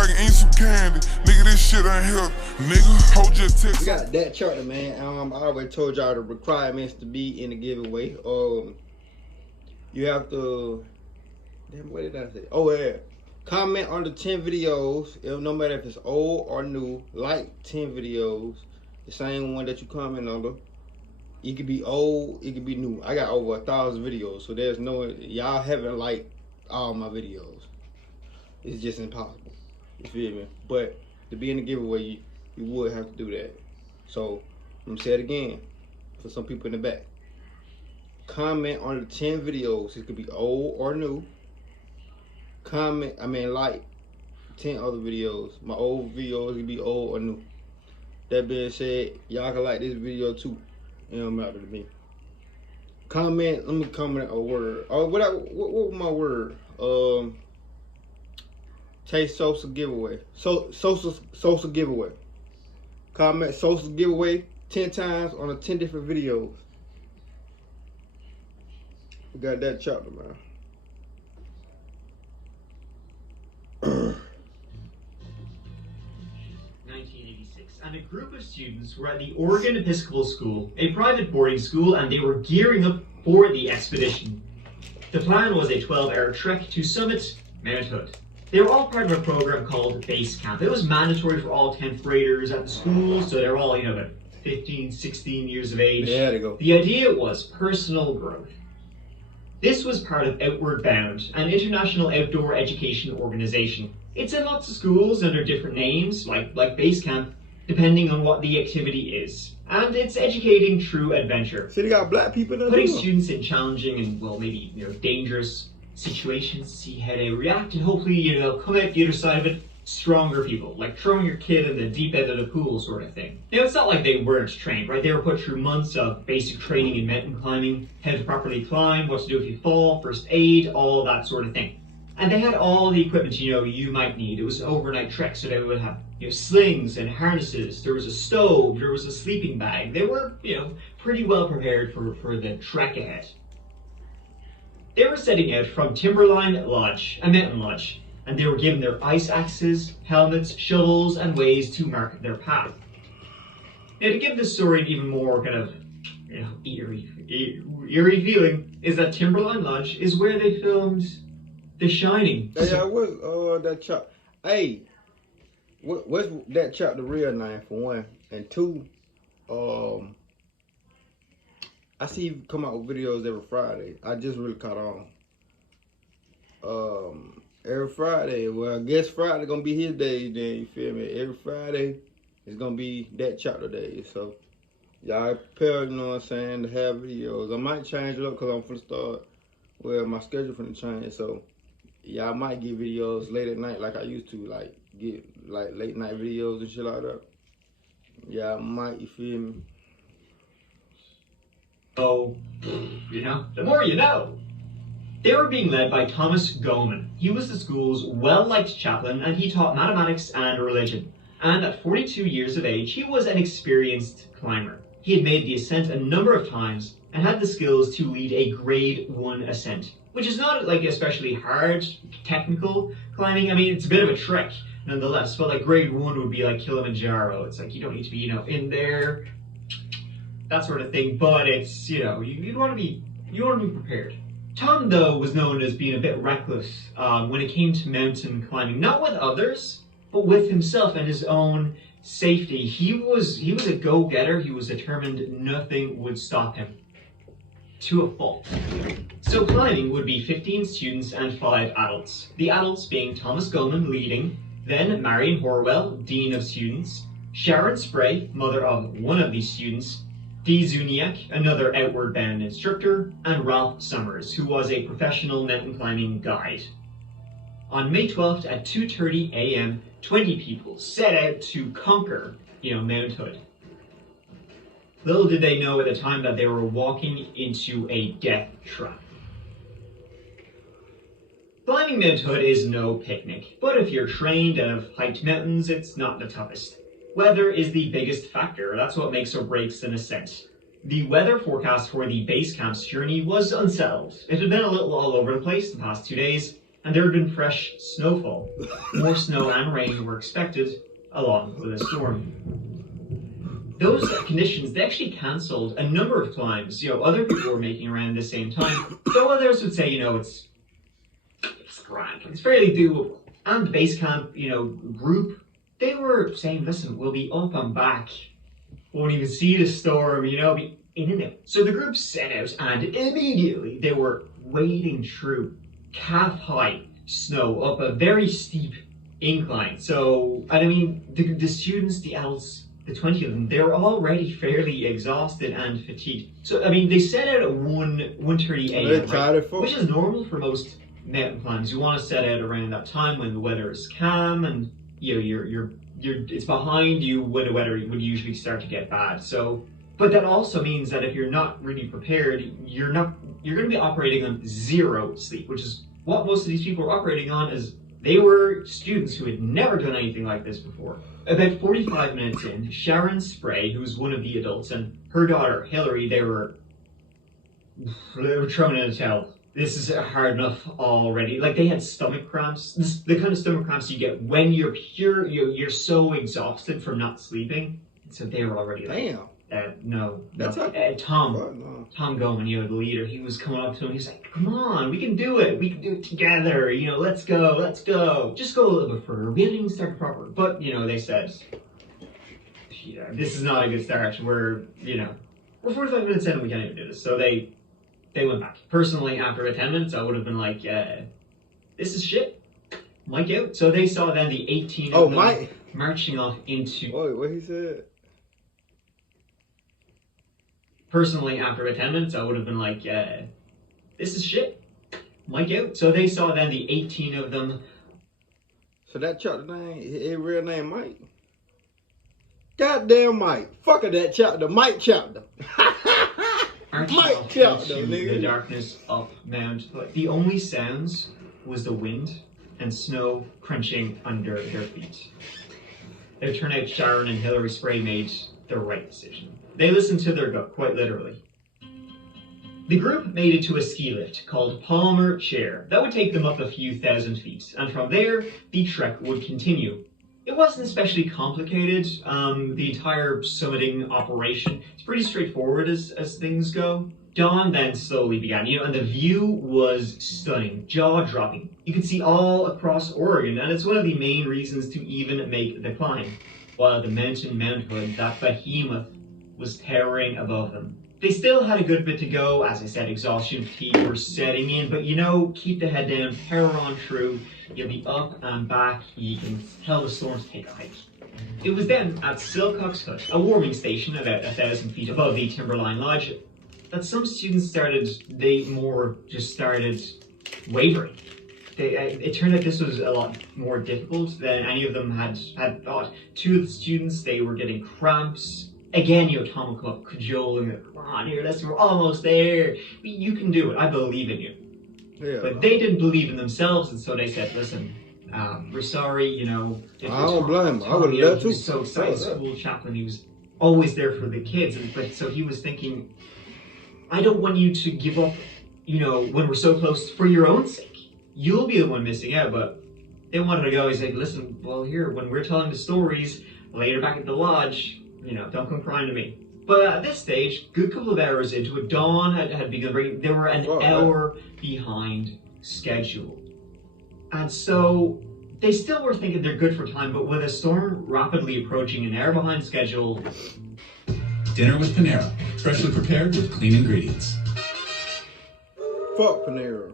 so I can eat some candy. Nigga, this shit ain't healthy. Nigga, hold your text. We got that charter, man. I already told y'all the requirements to be in the giveaway. You have to, damn, what did I say? Oh yeah, comment under 10 videos. No matter if it's old or new, like 10 videos. The same one that you comment under. It could be old, it could be new. I got over 1,000 videos, so there's no, y'all haven't liked all my videos. It's just impossible. You feel me? But to be in the giveaway, you would have to do that. So I'm gonna say it again for some people in the back. Comment on the 10 videos. It could be old or new. Like 10 other videos. My old videos could be old or new. That being said, y'all can like this video too. It don't matter to me. Comment. Let me comment a word. Oh, what was my word? Tay Sosa giveaway. Sosa giveaway. Comment Sosa giveaway 10 times on the 10 different videos. We got that chapter, man. 1986, and a group of students were at the Oregon Episcopal School, a private boarding school, and they were gearing up for the expedition. The plan was a 12-hour trek to summit Mount Hood. They were all part of a program called Base Camp. It was mandatory for all 10th graders at the school, so they were all, about 15, 16 years of age. There they go. The idea was personal growth. This was part of Outward Bound, an international outdoor education organization. It's in lots of schools under different names, like Base Camp, depending on what the activity is. And it's educating through adventure. See, they got black people in there. Putting students in challenging and, maybe, dangerous situations, see how they react, and hopefully, they'll come out the other side of it stronger people, like throwing your kid in the deep end of the pool sort of thing. Now, it's not like they weren't trained, right? They were put through months of basic training in mountain climbing, how to properly climb, what to do if you fall, first aid, all that sort of thing. And they had all the equipment, you might need. It was an overnight trek, so they would have, slings and harnesses. There was a stove, there was a sleeping bag. They were, pretty well prepared for the trek ahead. They were setting out from Timberline Lodge, a mountain lodge, and they were given their ice axes, helmets, shovels, and ways to mark their path. Now, to give this story an even more kind of, eerie feeling, is that Timberline Lodge is where they filmed The Shining. Yeah, what's that chapter? Hey, what's that chapter real name for one? And two, I see you come out with videos every Friday. I just really caught on. Every Friday, well, I guess Friday gonna be his day then, you feel me? Every Friday is gonna be that chapter day. So y'all prepare, you know what I'm saying, to have videos. I might change it up because I'm finna start, my schedule finna change. So y'all might get videos late at night like I used to, like get like late night videos and shit like that. Y'all might, you feel me? So, the more you know. They were being led by Thomas Goldman. He was the school's well-liked chaplain, and he taught mathematics and religion. And at 42 years of age, he was an experienced climber. He had made the ascent a number of times and had the skills to lead a grade 1 ascent, which is not especially hard, technical climbing. I mean, it's a bit of a trek nonetheless, but grade 1 would be like Kilimanjaro. It's you don't need to be, in there, that sort of thing, but it's, you want to be prepared. Tom, though, was known as being a bit reckless when it came to mountain climbing, not with others, but with himself and his own safety. He was a go-getter. He was determined nothing would stop him, to a fault. So climbing would be 15 students and 5 adults. The adults being Thomas Goldman leading, then Marion Horwell, Dean of Students, Sharon Spray, mother of one of these students, Dee Zuniak, another Outward Bound instructor, and Ralph Summers, who was a professional mountain climbing guide. On May 12th at 2:30 a.m., 20 people set out to conquer, Mount Hood. Little did they know at the time that they were walking into a death trap. Climbing Mount Hood is no picnic, but if you're trained and have hiked mountains, it's not the toughest. Weather is the biggest factor. That's what makes or breaks an ascent. The weather forecast for the base camp's journey was unsettled. It had been a little all over the place the past 2 days, and there had been fresh snowfall. More snow and rain were expected, along with a storm. Those conditions, they actually cancelled a number of climbs. Other people were making around the same time, though others would say, it's grand, it's fairly doable. And the base camp, group, they were saying, listen, we'll be up and back. Won't even see the storm, be in and out. So the group set out, and immediately they were wading through calf-high snow up a very steep incline. So, and I mean, the students, the adults, the 20 of them, they're already fairly exhausted and fatigued. So, I mean, they set out at 1:30 a.m., right, which is normal for most mountain climbs. You want to set out around that time when the weather is calm and it's behind you when the weather would usually start to get bad. So, but that also means that if you're not really prepared, you're going to be operating on zero sleep, which is what most of these people are operating on. Is they were students who had never done anything like this before. About 45 minutes in, Sharon Spray, who was one of the adults, and her daughter Hillary, they were thrown in a towel. This is hard enough already. Like, they had stomach cramps. The kind of stomach cramps you get when you're so exhausted from not sleeping. So they were already like, no. That's Tom no. Goman, the leader, he was coming up to him. He's like, come on, we can do it. We can do it together. Let's go. Just go a little bit further. We haven't even started proper. But, they said, this is not a good start. We're 45 minutes in and we can't even do this. So they went back. Personally, after 10 minutes, I would have been like, this is shit. Mike out. So they saw then the 18 of them Mike marching off into... Wait, what he said? Personally, after 10 minutes, I would have been like, this is shit. Mike out. So they saw then the 18 of them. So that chapter name, his real name Mike? Goddamn Mike. Fuck that chapter. Mike chapter. Mike chapter, nigga. The darkness of Mount. The only sounds was the wind and snow crunching under their feet. It turned out Sharon and Hillary Spray made the right decision. They listened to their gut, quite literally. The group made it to a ski lift called Palmer Chair. That would take them up a few thousand feet, and from there, the trek would continue. It wasn't especially complicated, the entire summiting operation. It's pretty straightforward as things go. Dawn then slowly began, and the view was stunning, jaw-dropping. You could see all across Oregon, and it's one of the main reasons to even make the climb. While the mountain Mount Hood, that behemoth, was towering above them. They still had a good bit to go. As I said, exhaustion, fatigue were setting in, but keep the head down, power on through. You'll be up and back. You can tell the storms take a hike. It was then at Silcox Hut, a warming station about 1,000 feet above the Timberline Lodge, that some students started wavering. It turned out this was a lot more difficult than any of them had thought. Two of the students, they were getting cramps. Again, Tom would come up cajoling, come on here, we're almost there. You can do it, I believe in you. Yeah. But they didn't believe in themselves, and so they said, listen, we're sorry, I don't blame him. I would have loved to. So school chaplain, he was always there for the kids, but so he was thinking, I don't want you to give up, when we're so close, for your own sake. You'll be the one missing out, but they wanted to go. He's like, listen, well, here, when we're telling the stories later back at the lodge, don't come crying to me. But at this stage, good couple of hours into it, dawn had begun breaking. They were an hour behind schedule. And so they still were thinking they're good for time, but with a storm rapidly approaching, an hour behind schedule. Dinner with Panera, freshly prepared with clean ingredients. Fuck Panera.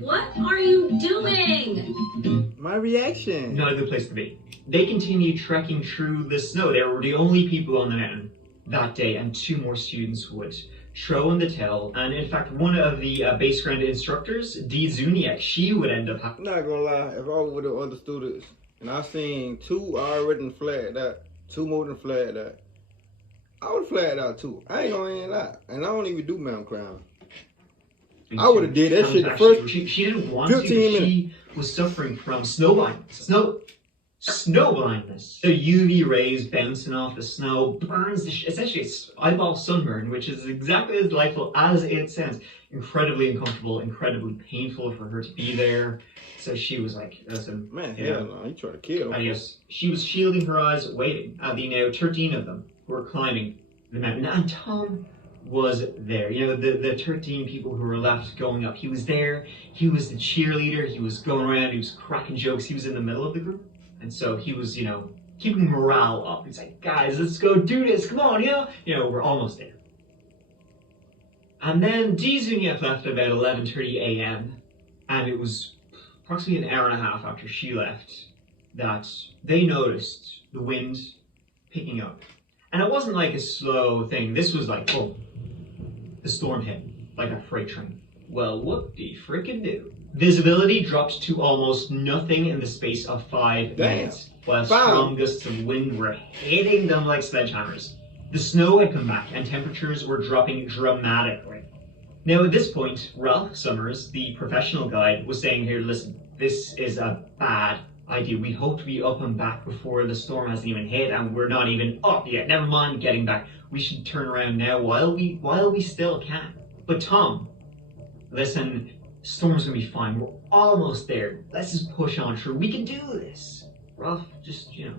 What are you doing? My reaction. Not a good place to be. They continued trekking through the snow. They were the only people on the mountain that day, and two more students would. Tro and the Tell, and in fact, one of the base ground instructors, Dee Zuniak, she would end up I'm not gonna lie, if I would have understood this, and I seen two already flagged out, two more than flagged out, I would have flagged out too. I ain't gonna even lie, and I don't even do mountain climbing. I would have did that shit the first She didn't want 15 to. minutes. She was suffering from snowblind. snow blindness. So UV rays bouncing off the snow burns essentially it's eyeball sunburn, which is exactly as delightful as it sounds. Incredibly uncomfortable, incredibly painful for her to be there. So she was like, listen, Man, you know, hell no, he trying to kill him. adios. She was shielding her eyes, waiting. The now 13 of them were climbing the mountain, and Tom was there. You know, the 13 people who were left going up. He was there. He was the cheerleader. He was going around. He was cracking jokes. He was in the middle of the group, and so he was, you know, keeping morale up. He's like, guys, let's go do this. Come on, you know, we're almost there. And then Dee Zunyep left about 11:30 a.m. and it was approximately an hour and a half after she left that they noticed the wind picking up. And it wasn't like a slow thing. This was like, boom, the storm hit like a freight train. Well, whoop-de frickin' do. Visibility dropped to almost nothing in the space of 5 minutes, while strong gusts of wind were hitting them like sledgehammers. The snow had come back and temperatures were dropping dramatically. Now at this point, Ralph Summers, the professional guide, was saying here, listen, this is a bad idea. We hope to be up and back before the storm hasn't even hit, and we're not even up yet. Never mind getting back. We should turn around now while we still can. But Tom, listen, storm's gonna be fine. We're almost there. Let's just push on through. We can do this. Ralph, just, you know,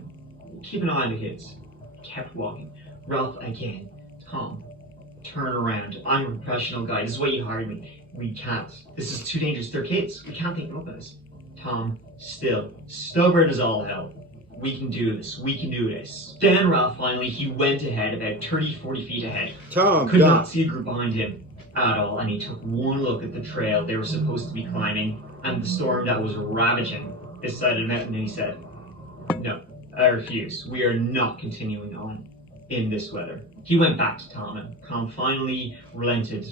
keep an eye on the kids. Kept walking. Ralph again. Tom, turn around. I'm a professional guy. This is why you hired me. We can't. This is too dangerous. They're kids. We can't take them up on this. Tom, still, stubborn as all hell. We can do this. We can do this. Then Ralph finally, he went ahead about 30, 40 feet ahead. Tom, Could not see a group behind him at all, and he took one look at the trail they were supposed to be climbing and the storm that was ravaging this side of the mountain, and he said, no, I refuse. We are not continuing on in this weather. He went back to Tom, and Tom finally relented.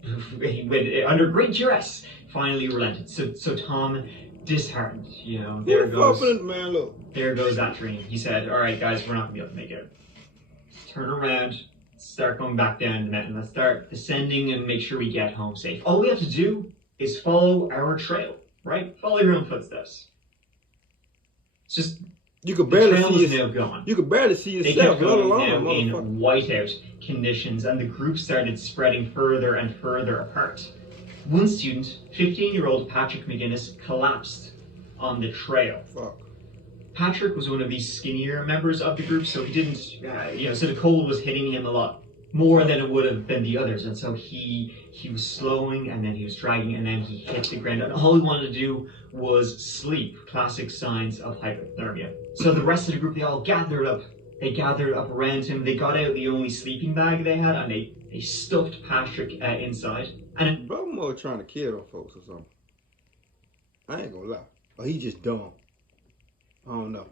He went under great duress, finally relented. So Tom, disheartened, you know, there goes that dream. He said, all right, guys, we're not gonna be able to make it. Turn around, start going back down the mountain. Let's start descending and make sure we get home safe. All we have to do is follow our trail, right? Follow your own footsteps. It's just you could barely see now gone. You could barely see They yourself, kept let going alone now in whiteout conditions, and the group started spreading further and further apart. One student, 15-year-old Patrick McGinnis, collapsed on the trail. Fuck. Patrick was one of the skinnier members of the group, so he didn't, so the cold was hitting him a lot more than it would have been the others, and so he was slowing, and then he was dragging, and then he hit the ground, and all he wanted to do was sleep. Classic signs of hypothermia. So the rest of the group, they all gathered up. They gathered up around him. They got out the only sleeping bag they had, and they stuffed Patrick inside. And Bro more trying to kill them folks or something. I ain't gonna lie. Or he just dumb. I don't know.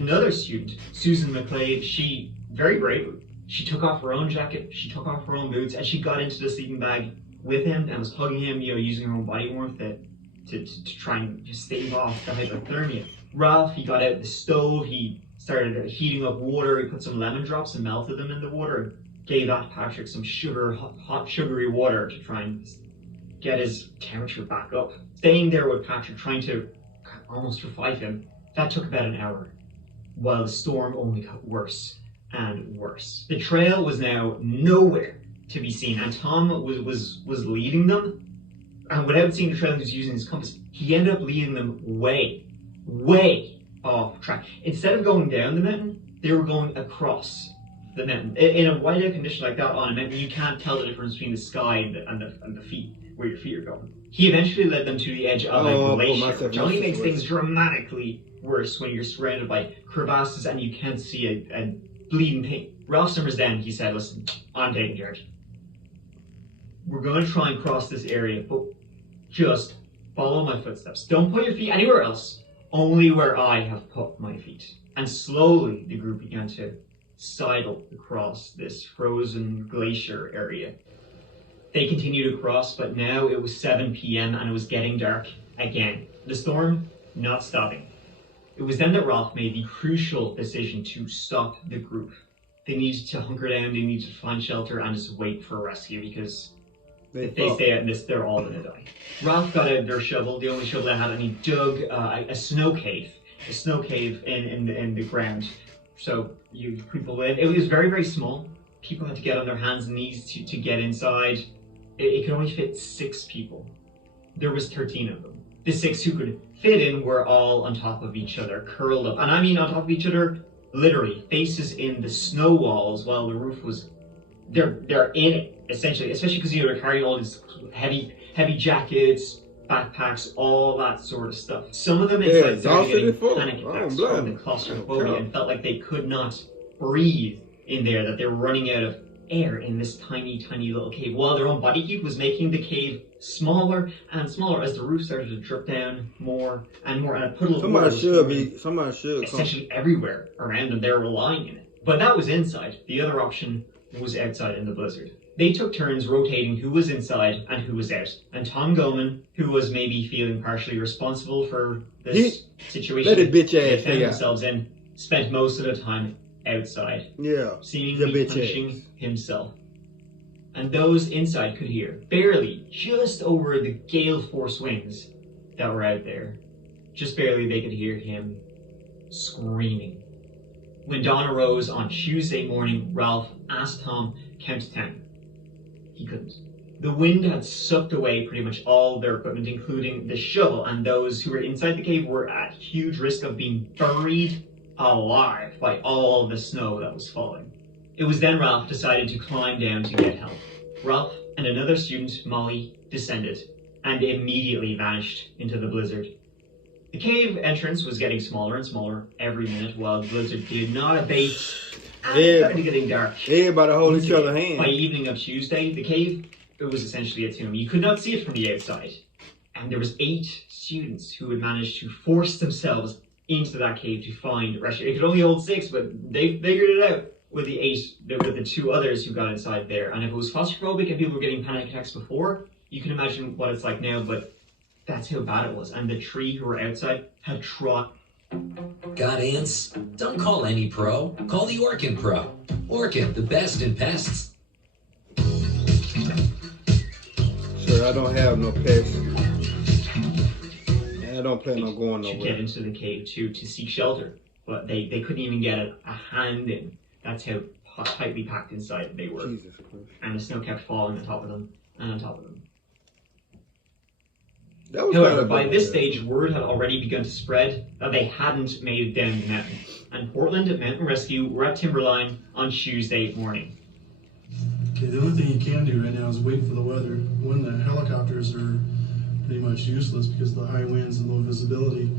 another student, Susan McClade, she very bravely, she took off her own jacket, she took off her own boots, and she got into the sleeping bag with him and was hugging him, using her own body warmth to try and just stave off the hypothermia. Ralph, he got out the stove, he started heating up water, he put some lemon drops and melted them in the water, and gave that Patrick some hot sugary water to try and get his temperature back up. Staying there with Patrick, trying to almost revive him, that took about an hour, while the storm only got worse and worse. The trail was now nowhere to be seen, and Tom was leading them, and without seeing the trail, he was using his compass. He ended up leading them way off track. Instead of going down the mountain, they were going across the mountain. In a whiteout condition like that on a mountain, you can't tell the difference between the sky and the feet, where your feet are going. He eventually led them to the edge of a glacier, which only makes things dramatically worse when you're surrounded by crevasses and you can't see a bleeding thing. Ralph Summers then, he said, listen, I'm taking charge. We're going to try and cross this area, but just follow my footsteps. Don't put your feet anywhere else, only where I have put my feet. And slowly the group began to sidle across this frozen glacier area. They continued across, but now it was 7 p.m. and it was getting dark again. The storm not stopping. It was then that Ralph made the crucial decision to stop the group. They needed to hunker down, they needed to find shelter and just wait for a rescue, because if they stay out in this, they're all gonna die. Ralph got out their shovel, the only shovel they had, and he dug a snow cave a snow cave in the ground. So people in. It was very, very small. People had to get on their hands and knees to get inside. It could only fit 6 people. There was 13 of them. The 6 who could fit in were all on top of each other, curled up. And I mean on top of each other, literally, faces in the snow walls while the roof was... They're in it, essentially. Especially because you were carrying all these heavy jackets, backpacks, all that sort of stuff. Some of them inside started getting panic attacks from the claustrophobia and felt like they could not breathe in there, that they were running out of air in this tiny little cave, while their own body heat was making the cave smaller and smaller as the roof started to drip down more and more, and a puddle of water should essentially everywhere around them. They were lying in it. But that was inside. The other option was outside in the blizzard. They took turns rotating who was inside and who was out. And Tom Goman, who was maybe feeling partially responsible for this situation they found themselves in, spent most of the time outside, seemingly punishing himself. And those inside could hear, barely, just over the gale force winds that were out there, just barely they could hear him screaming. When dawn arose on Tuesday morning, Ralph asked Tom to count to 10. He couldn't. The wind had sucked away pretty much all their equipment, including the shovel, and those who were inside the cave were at huge risk of being buried alive by all the snow that was falling. It was then Ralph decided to climb down to get help. Ralph and another student, Molly, descended and immediately vanished into the blizzard. The cave entrance was getting smaller and smaller every minute while the blizzard did not abate and it started getting dark. Everybody hold each other's hand. By evening of Tuesday, the cave, it was essentially a tomb. You could not see it from the outside. And there was 8 students who had managed to force themselves into that cave to find rescue. It could only hold 6, but they figured it out with the 2 others who got inside there. And if it was claustrophobic and people were getting panic attacks before, you can imagine what it's like now, but that's how bad it was. And the 3 who were outside had tried. Got ants? Don't call any pro. Call the Orkin Pro. Orkin, the best in pests. Sir, I don't have no pets. I don't plan on going nowhere. To get into the cave to seek shelter, but they couldn't even get a hand in. That's how tightly packed inside they were. Jesus Christ. And the snow kept falling on top of them and on top of them. However, by this stage, word had already begun to spread that they hadn't made it down the mountain. And Portland Mountain Rescue were at Timberline on Tuesday morning. Okay, the only thing you can do right now is wait for the weather. When the helicopters are pretty much useless because of the high winds and low visibility.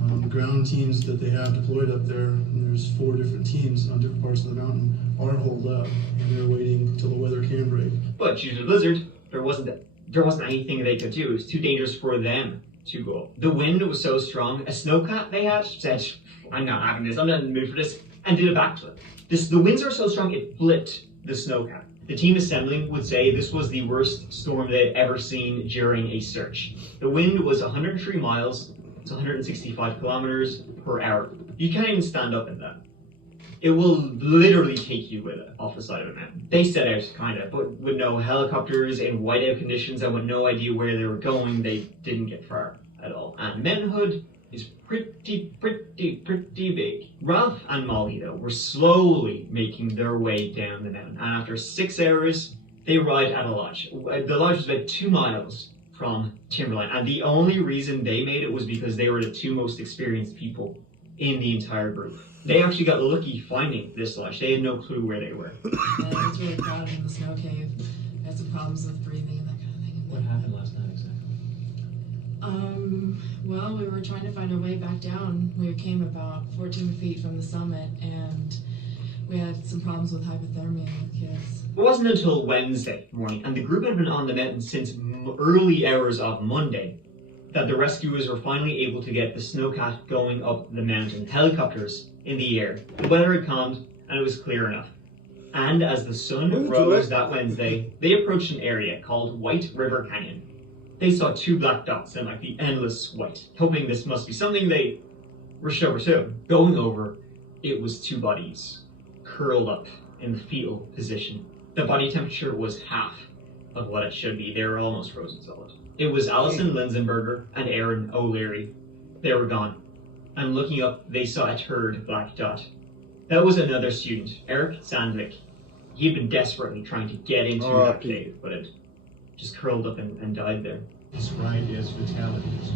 The ground teams that they have deployed up there, and there's 4 different teams on different parts of the mountain, are holed up, and they're waiting until the weather can break. But due to the blizzard, there wasn't anything they could do. It was too dangerous for them to go. The wind was so strong, a snowcat they had said, I'm not having this, I'm not in the mood for this, and did a backflip. The winds are so strong, it flipped the snowcat. The team assembling would say this was the worst storm they'd ever seen during a search. The wind was 103 miles to 165 kilometers per hour. You can't even stand up in that. It will literally take you with it off the side of a mountain. They set out, but with no helicopters in whiteout conditions and with no idea where they were going, they didn't get far at all. And Mountainhood is pretty big. Ralph and Molly, though, were slowly making their way down the mountain. And after 6 hours, they arrived at a lodge. The lodge was about 2 miles from Timberline. And the only reason they made it was because they were the 2 most experienced people in the entire group. They actually got lucky finding this lodge. They had no clue where they were. And it was really crowded in the snow cave. I had some problems with breathing and that kind of thing. What happened last night exactly? Well, we were trying to find our way back down. We came about 14 feet from the summit, and we had some problems with hypothermia with kids. It wasn't until Wednesday morning, and the group had been on the mountain since early hours of Monday, that the rescuers were finally able to get the snowcat going up the mountain. Helicopters in the air. The weather had calmed, and it was clear enough. And as the sun rose that Wednesday, they approached an area called White River Canyon. They saw 2 black dots in like the endless white, hoping this must be something they rushed over to. Going over, it was 2 bodies, curled up in the fetal position. The body temperature was half of what it should be. They were almost frozen solid. It was Alison Linsenberger and Aaron O'Leary. They were gone. and looking up, they saw a third black dot. That was another student, Eric Sandvik. He had been desperately trying to get into that cave, but it just curled up and died there. Described as fatalities.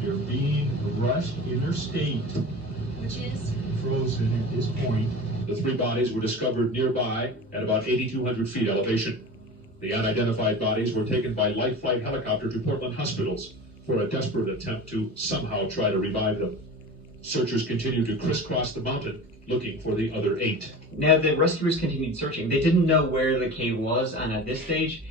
They're being rushed in their state, Which is? frozen at this point. The 3 bodies were discovered nearby at about 8,200 feet elevation. The unidentified bodies were taken by light flight helicopter to Portland hospitals for a desperate attempt to somehow try to revive them. Searchers continue to crisscross the mountain looking for the other 8. Now, the rescuers continued searching. They didn't know where the cave was, and at this stage,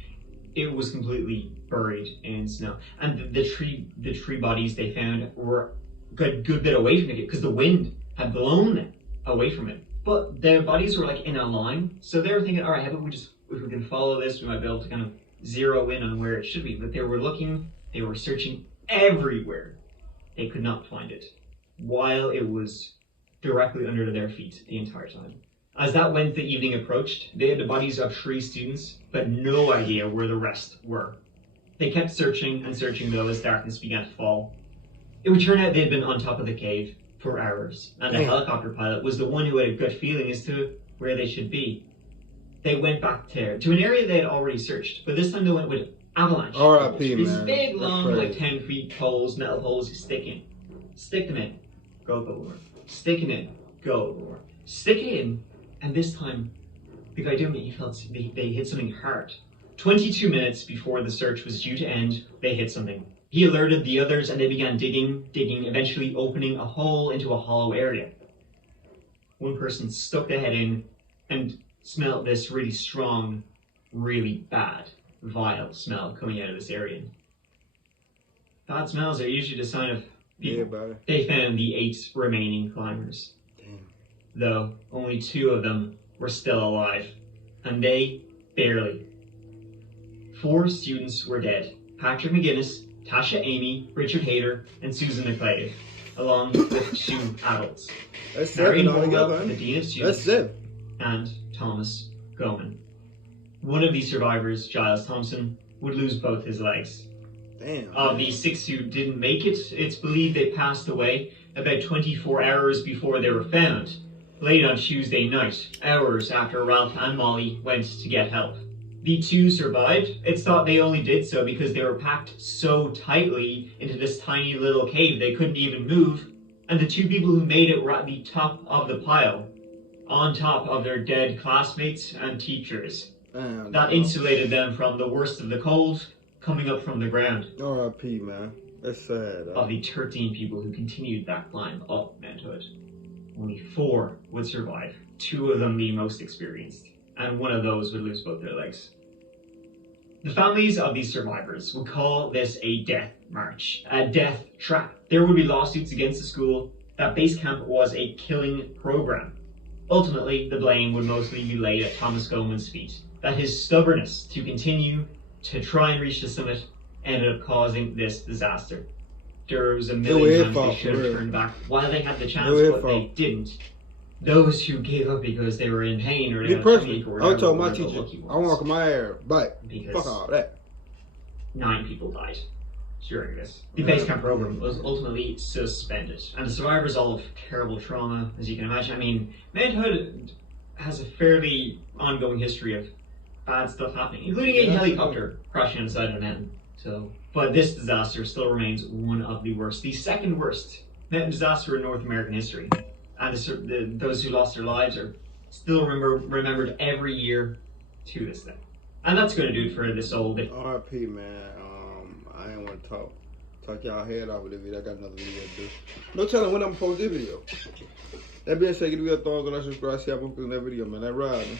it was completely buried in snow. And the tree bodies they found were a good bit away from the cave because the wind had blown them away from it. But their bodies were like in a line, so they were thinking, all right, how about if we can follow this, we might be able to kind of zero in on where it should be. But they were looking, they were searching everywhere. They could not find it, while it was directly under their feet the entire time. As that Wednesday evening approached, they had the bodies of 3 students, but no idea where the rest were. They kept searching and searching though as darkness began to fall. It would turn out they had been on top of the cave for hours, and the helicopter pilot was the one who had a gut feeling as to where they should be. They went back to an area they had already searched, but this time they went with avalanche. R.I.P. These man. big, That's long, crazy. like 10 feet poles, metal poles you stick in. Stick them in. Go more. Stick it in. Go more. Stick it in. And this time, the guy doing it, he felt they hit something hard. 22 minutes before the search was due to end, they hit something. He alerted the others and they began digging, eventually opening a hole into a hollow area. One person stuck their head in and smelled this really strong, really bad, vile smell coming out of this area. Bad smells are usually the sign of people. Yeah, buddy. They found the 8 remaining climbers. Though only 2 of them were still alive, and they barely. 4 students were dead: Patrick McGinnis, Tasha Amy, Richard Hayter, and Susan McClave, along with 2 adults. That's 7 Marion altogether. Holbrook, the dean of students, That's 7. and Thomas Goman. One of these survivors, Giles Thompson, would lose both his legs. Damn. Of the 6 who didn't make it, it's believed they passed away about 24 hours before they were found, late on Tuesday night, hours after Ralph and Molly went to get help. The 2 survived. It's thought they only did so because they were packed so tightly into this tiny little cave they couldn't even move, and the 2 people who made it were at the top of the pile, on top of their dead classmates and teachers. Damn, That insulated them from the worst of the cold coming up from the ground. R.I.P. man. That's sad. Of the 13 people who continued that climb up Mount Hood, only 4 would survive, 2 of them the most experienced, and one of those would lose both their legs. The families of these survivors would call this a death march, a death trap. There would be lawsuits against the school that base camp was a killing program. Ultimately, the blame would mostly be laid at Thomas Goman's feet, that his stubbornness to continue to try and reach the summit ended up causing this disaster. There was a million times they should have turned back while they had the chance, but they didn't. Those who gave up because they were in pain or they had a tummy ache or I whatever told my were the teacher, lucky I ones. want my hair, but Because fuck all that. 9 people died during this. The base camp program was ultimately suspended, and the survivors all of terrible trauma, as you can imagine. I mean, Mount Hood has a fairly ongoing history of bad stuff happening, including a helicopter crashing on the side of a mountain. So, but this disaster still remains one of the worst, the second worst mountain disaster in North American history. And those who lost their lives are still remembered every year to this day. And that's going to do it for this whole bit. R.I.P. man. I ain't want to talk y'all head off with this video. I got another video to do. No telling when I'm gonna post this video. That being said, give me a thumbs up and subscribe. See how I'm doing that video, man. That ride, man.